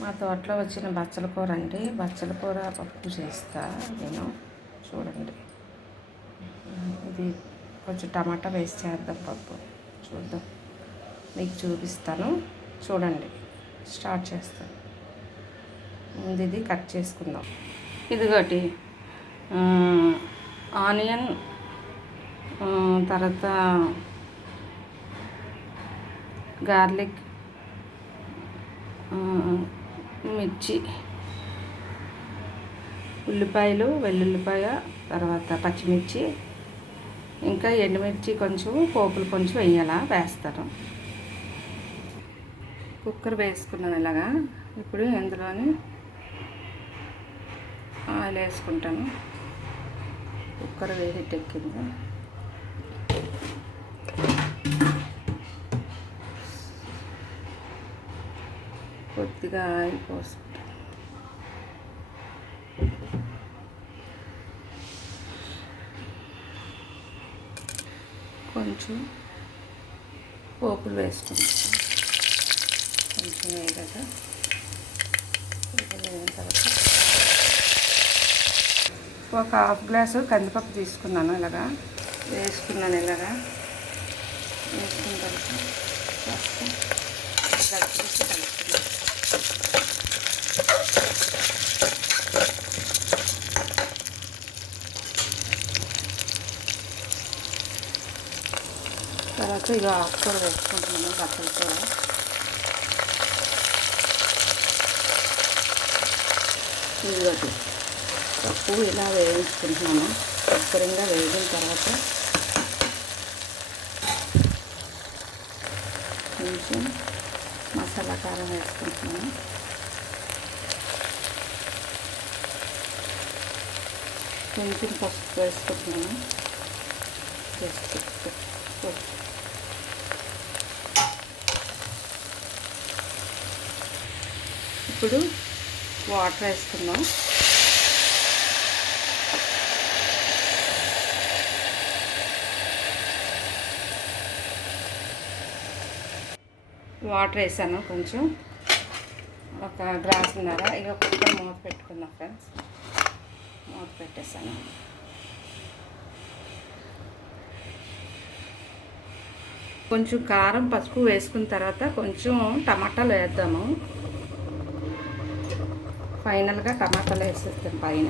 మా తోటలో వచ్చిన బచ్చల కూర అండి. బచ్చల కూర పప్పు చేస్తా నేను. చూడండి, ఇది కొంచెం టమాటా వేసి చేద్దాం పప్పు. చూద్దాం, మీకు చూపిస్తాను. చూడండి, స్టార్ట్ చేస్తాను. ముందు ఇది కట్ చేసుకుందాం. ఇదిగోటి ఆనియన్, తర్వాత గార్లిక్, మిర్చి, ఉల్లిపాయలు, వెల్లుల్లిపాయ, తర్వాత పచ్చిమిర్చి, ఇంకా ఎండుమిర్చి కొంచెం, పోపులు కొంచెం వేస్తాను. కుక్కర్ వేసుకున్నాను ఇలాగా. ఇప్పుడు ఇందులోని ఆయిల్ వేసుకుంటాను. కుక్కర్ వేడెక్కింది. కొద్దిగా ఆయిల్ పోసుకుంటాను. కొంచెం పోపులు వేసుకుంటాను. కొంచెం వేయగట తర్వాత ఒక హాఫ్ గ్లాసు కందిపప్పు తీసుకున్నాను. ఇలాగా వేసుకున్నాను. ఇలాగా వేసుకున్న తర్వాత కలుపుకున్నాను. తర్వాత ఇక ఆకుకూర వేసుకుంటున్నాను. బచ్చల కూర ఇదిగోటి పప్పు ఇలా వేయించుకుంటున్నాను. శుభ్రంగా వేగిన తర్వాత కొంచెం మసాలా కారం వేసుకుంటున్నాను. కొంచెం పసుపు వేసుకుంటున్నాను. ఇప్పుడు వాటర్ వేసుకున్నాం. వాటర్ వేసాను కొంచెం, ఒక గ్లాసున్నర. ఇక కుక్కర్ మూత పెట్టుకున్నాం ఫ్రెండ్స్. మూత పెట్టేసాను. కొంచెం కారం, పసుపు వేసుకున్న తర్వాత కొంచెం టమాటాలు వేద్దాము. ఫైనల్గా టమాటాలు వేసేస్తాం పైన.